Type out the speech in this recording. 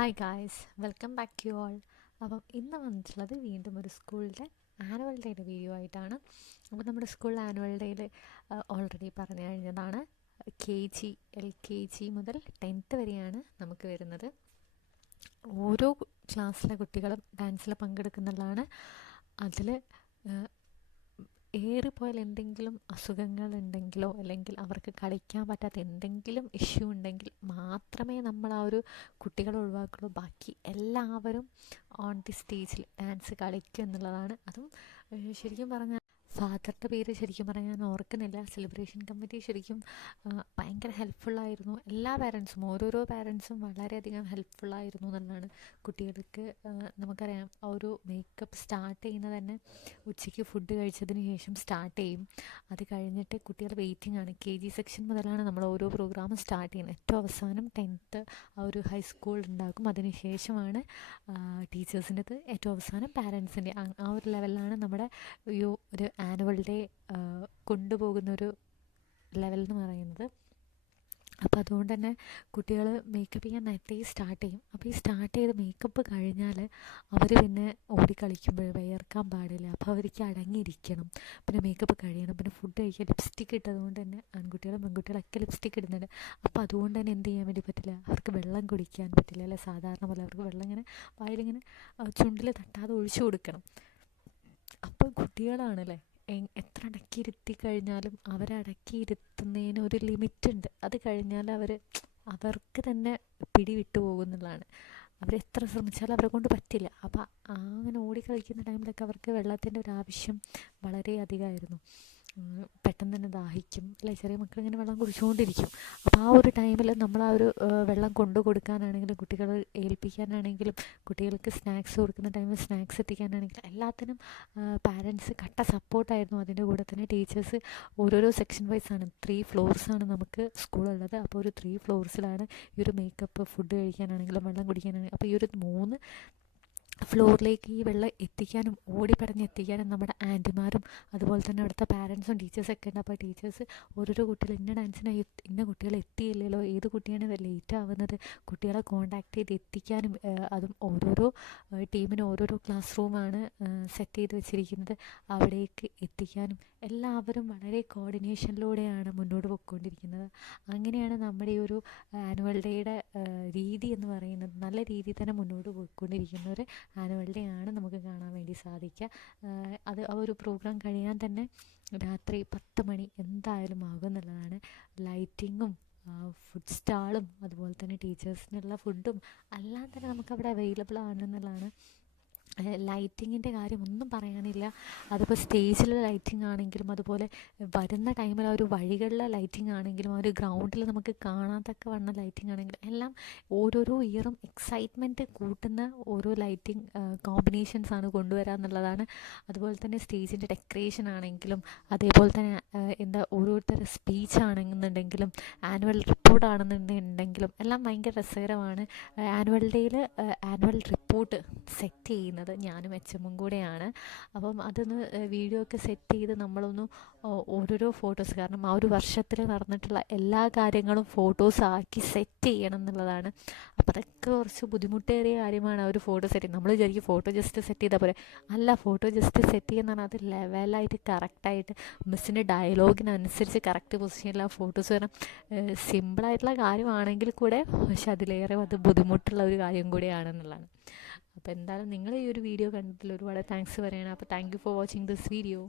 Hi guys, welcome back to all. അപ്പം ഇന്ന് വന്നിട്ടുള്ളത് വീണ്ടും ഒരു സ്കൂളിൻ്റെ ആനുവൽ ഡേയുടെ വീഡിയോ ആയിട്ടാണ്. അപ്പോൾ നമ്മുടെ സ്കൂളിൽ ആനുവൽ ഡേയിൽ ഓൾറെഡി പറഞ്ഞു കഴിഞ്ഞതാണ്. LKG മുതൽ 10th വരെയാണ് നമുക്ക് വരുന്നത്. ഓരോ ക്ലാസ്സിലെ കുട്ടികളും ഡാൻസിൽ പങ്കെടുക്കുന്നുള്ളതാണ്. അതിൽ ഏറിപ്പോയാൽ എന്തെങ്കിലും അസുഖങ്ങളുണ്ടെങ്കിലോ അല്ലെങ്കിൽ അവർക്ക് കളിക്കാൻ പറ്റാത്ത എന്തെങ്കിലും ഇഷ്യൂ ഉണ്ടെങ്കിൽ മാത്രമേ നമ്മൾ ആ ഒരു കുട്ടികളെ ഒഴിവാക്കുള്ളൂ. ബാക്കി എല്ലാവരും ഓൺ ദി സ്റ്റേജിൽ ഡാൻസ് കളിക്കുക എന്നുള്ളതാണ്. അതും ശരിക്കും പറഞ്ഞാൽ ഫാദറിൻ്റെ പേര് ശരിക്കും പറഞ്ഞാൽ ഞാൻ ഓർക്കുന്നില്ല. സെലിബ്രേഷൻ കമ്മിറ്റി ശരിക്കും ഭയങ്കര ഹെൽപ്ഫുള്ളായിരുന്നു. എല്ലാ പാരൻസും ഓരോരോ പാരൻസും വളരെയധികം ഹെൽപ്ഫുള്ളായിരുന്നു എന്നുള്ളതാണ്. കുട്ടികൾക്ക് നമുക്കറിയാം ആ ഒരു മേക്കപ്പ് സ്റ്റാർട്ട് ചെയ്യുന്നത് തന്നെ ഉച്ചയ്ക്ക് ഫുഡ് കഴിച്ചതിന് ശേഷം സ്റ്റാർട്ട് ചെയ്യും. അത് കഴിഞ്ഞിട്ട് കുട്ടികൾ വെയിറ്റിംഗ് ആണ്. KG സെക്ഷൻ മുതലാണ് നമ്മൾ ഓരോ പ്രോഗ്രാമും സ്റ്റാർട്ട് ചെയ്യുന്നത്. ഏറ്റവും അവസാനം 10th ആ ഒരു ഹൈസ്കൂൾ ഉണ്ടാക്കും. അതിന് ശേഷമാണ് ടീച്ചേഴ്സിൻ്റെത്, ഏറ്റവും അവസാനം പാരൻസിൻ്റെ. ആ ഒരു ലെവലിലാണ് നമ്മുടെ ഒരു ആനുവൽ ഡേ കൊണ്ടുപോകുന്നൊരു ലെവൽ എന്ന് പറയുന്നത്. അപ്പോൾ അതുകൊണ്ട് തന്നെ കുട്ടികൾ മേക്കപ്പ് ചെയ്യാൻ നേരത്തെ സ്റ്റാർട്ട് ചെയ്യും. അപ്പോൾ ഈ സ്റ്റാർട്ട് ചെയ്ത് മേക്കപ്പ് കഴിഞ്ഞാൽ അവർ പിന്നെ ഓടിക്കളിക്കുമ്പോൾ വിയർക്കാൻ പാടില്ല. അപ്പോൾ അവർക്ക് അടങ്ങിയിരിക്കണം. പിന്നെ മേക്കപ്പ് കഴിയണം. പിന്നെ ഫുഡ് കഴിക്കാൻ ലിപ്സ്റ്റിക്ക് ഇട്ടതുകൊണ്ട് തന്നെ ആൺകുട്ടികളും പെൺകുട്ടികളൊക്കെ ലിപ്സ്റ്റിക്ക് ഇടുന്നുണ്ട്. അപ്പോൾ അതുകൊണ്ട് തന്നെ എന്ത് ചെയ്യാൻ വേണ്ടി പറ്റില്ല, അവർക്ക് വെള്ളം കുടിക്കാൻ പറ്റില്ല. അല്ലെ, സാധാരണ പോലെ അവർക്ക് വെള്ളം ഇങ്ങനെ വായിലിങ്ങനെ ചുണ്ടിൽ തട്ടാതെ ഒഴിച്ചു കൊടുക്കണം. അപ്പോൾ കുട്ടികളാണല്ലേ, എത്ര അടക്കിയിരുത്തി കഴിഞ്ഞാലും അവരടക്കിയിരുത്തുന്നതിന് ഒരു ലിമിറ്റുണ്ട്. അത് കഴിഞ്ഞാൽ അവർക്ക് തന്നെ പിടി വിട്ടു പോകുന്നുള്ളതാണ്. അവരെത്ര ശ്രമിച്ചാലും അവരെ കൊണ്ട് പറ്റില്ല. അപ്പോൾ അങ്ങനെ ഓടിക്കളിക്കുന്ന ടൈമിലൊക്കെ അവർക്ക് വെള്ളത്തിൻ്റെ ഒരു ആവശ്യം വളരെ അധികമായിരുന്നു. പെട്ടെന്ന് തന്നെ ദാഹിക്കും അല്ലെ, ചെറിയ മക്കളിങ്ങനെ വെള്ളം കുടിച്ചുകൊണ്ടിരിക്കും. അപ്പോൾ ആ ഒരു ടൈമിൽ നമ്മൾ ആ ഒരു വെള്ളം കൊണ്ടു കൊടുക്കാനാണെങ്കിലും കുട്ടികളെ ഏൽപ്പിക്കാനാണെങ്കിലും കുട്ടികൾക്ക് സ്നാക്സ് കൊടുക്കുന്ന ടൈമിൽ സ്നാക്സ് എത്തിക്കാനാണെങ്കിലും എല്ലാത്തിനും പാരൻസ് കട്ട സപ്പോർട്ടായിരുന്നു. അതിൻ്റെ കൂടെ തന്നെ ടീച്ചേഴ്സ് ഓരോരോ സെക്ഷൻ വൈസാണ്, 3 ഫ്ലോർസാണ് നമുക്ക് സ്കൂളുള്ളത്. അപ്പോൾ ഒരു 3 ഫ്ലോർസിലാണ് ഈ ഒരു മേക്കപ്പ്, ഫുഡ് കഴിക്കാനാണെങ്കിലും വെള്ളം കുടിക്കാനാണെങ്കിലും. അപ്പോൾ ഈ ഒരു 3 ഫ്ലോറിലേക്ക് ഈ വെള്ളം എത്തിക്കാനും ഓടിപ്പടഞ്ഞ് എത്തിക്കാനും നമ്മുടെ ആൻറ്റിമാരും അതുപോലെ തന്നെ അവിടുത്തെ പാരൻസും ടീച്ചേഴ്സൊക്കെ ഉണ്ട്. അപ്പോൾ ടീച്ചേഴ്സ് ഓരോരോ കുട്ടികൾ ഇന്ന ഡാൻസിനായി ഇന്ന കുട്ടികൾ എത്തിയില്ലല്ലോ, ഏത് കുട്ടിയാണ് ലേറ്റ് ആവുന്നത്, കുട്ടികളെ കോൺടാക്ട് ചെയ്ത് എത്തിക്കാനും അതും ഓരോരോ ടീമിന് ഓരോരോ ക്ലാസ് റൂമാണ് സെറ്റ് ചെയ്ത് വെച്ചിരിക്കുന്നത്. അവിടേക്ക് എത്തിക്കാനും എല്ലാവരും വളരെ കോർഡിനേഷനിലൂടെയാണ് മുന്നോട്ട് പോയിക്കൊണ്ടിരിക്കുന്നത്. അങ്ങനെയാണ് നമ്മുടെ ഈ ഒരു ആനുവൽ ഡേയുടെ രീതി എന്ന് പറയുന്നത്. നല്ല രീതിയിൽ തന്നെ മുന്നോട്ട് പോയിക്കൊണ്ടിരിക്കുന്ന ഒരു ആനുവൽ ഡേ ആണ് നമുക്ക് കാണാൻ വേണ്ടി സാധിക്കുക. അത് ആ ഒരു പ്രോഗ്രാം കഴിയാൻ തന്നെ രാത്രി 10 മണി എന്തായാലും ആകും എന്നുള്ളതാണ്. ലൈറ്റിങ്ങും ഫുഡ് സ്റ്റാളും അതുപോലെ തന്നെ ടീച്ചേഴ്സിനുള്ള ഫുഡും എല്ലാം തന്നെ നമുക്കവിടെ അവൈലബിൾ ആണെന്നുള്ളതാണ്. ലൈറ്റിങ്ങിൻ്റെ കാര്യം ഒന്നും പറയാനില്ല. അതിപ്പോൾ സ്റ്റേജിലെ ലൈറ്റിംഗ് ആണെങ്കിലും അതുപോലെ വരുന്ന ടൈമിൽ ആ ഒരു വഴികളിലെ ലൈറ്റിംഗ് ആണെങ്കിലും ആ ഒരു ഗ്രൗണ്ടിൽ നമുക്ക് കാണാത്തക്ക വണ്ണ ലൈറ്റിംഗ് ആണെങ്കിലും എല്ലാം ഓരോരോ ഇയറും എക്സൈറ്റ്മെൻറ്റ് കൂട്ടുന്ന ഓരോ ലൈറ്റിംഗ് കോമ്പിനേഷൻസാണ് കൊണ്ടുവരിക എന്നുള്ളതാണ്. അതുപോലെ തന്നെ സ്റ്റേജിൻ്റെ ഡെക്കറേഷൻ ആണെങ്കിലും അതേപോലെ തന്നെ ഓരോരുത്തരുടെ സ്പീച്ച് ആണെന്നുണ്ടെങ്കിലും ആനുവൽ റിപ്പോർട്ട് ആണെന്നുണ്ടെങ്കിലും എല്ലാം ഭയങ്കര രസകരമാണ്. ആനുവൽ ഡേയിൽ ആനുവൽ റിപ്പോർട്ട് സെറ്റ് ചെയ്യുന്നത് ഞാനും HM കൂടെയാണ്. അപ്പം അതൊന്ന് വീഡിയോ ഒക്കെ സെറ്റ് ചെയ്ത് നമ്മളൊന്ന് ഓരോരോ ഫോട്ടോസ്, കാരണം ആ ഒരു വർഷത്തിൽ നടന്നിട്ടുള്ള എല്ലാ കാര്യങ്ങളും ഫോട്ടോസ് ആക്കി സെറ്റ് ചെയ്യണം എന്നുള്ളതാണ്. അപ്പോൾ അതൊക്കെ കുറച്ച് ബുദ്ധിമുട്ടേറിയ കാര്യമാണ് ആ ഒരു ഫോട്ടോ സെറ്റ് ചെയ്യുന്നത്. നമ്മൾ വിചാരിക്കും ഫോട്ടോ ജസ്റ്റ് സെറ്റ് ചെയ്താൽ പോരെ, അല്ല, ഫോട്ടോ ജസ്റ്റ് സെറ്റ് ചെയ്യുന്നതാണ് അത് ലെവലായിട്ട് കറക്റ്റായിട്ട് മിസ്സിൻ്റെ ഡയലോഗിനനുസരിച്ച് കറക്റ്റ് പൊസിഷനിൽ ആ ഫോട്ടോസ് വരണം. സിമ്പിളായിട്ടുള്ള കാര്യമാണെങ്കിൽ കൂടെ പക്ഷെ അതിലേറെ അത് ബുദ്ധിമുട്ടുള്ള ഒരു കാര്യം കൂടിയാണെന്നുള്ളതാണ്. അപ്പോൾ എന്തായാലും നിങ്ങൾ ഈ ഒരു വീഡിയോ കണ്ടതിൽ ഒരുപാട് താങ്ക്സ് പറയണം. അപ്പോൾ thank you for watching this video.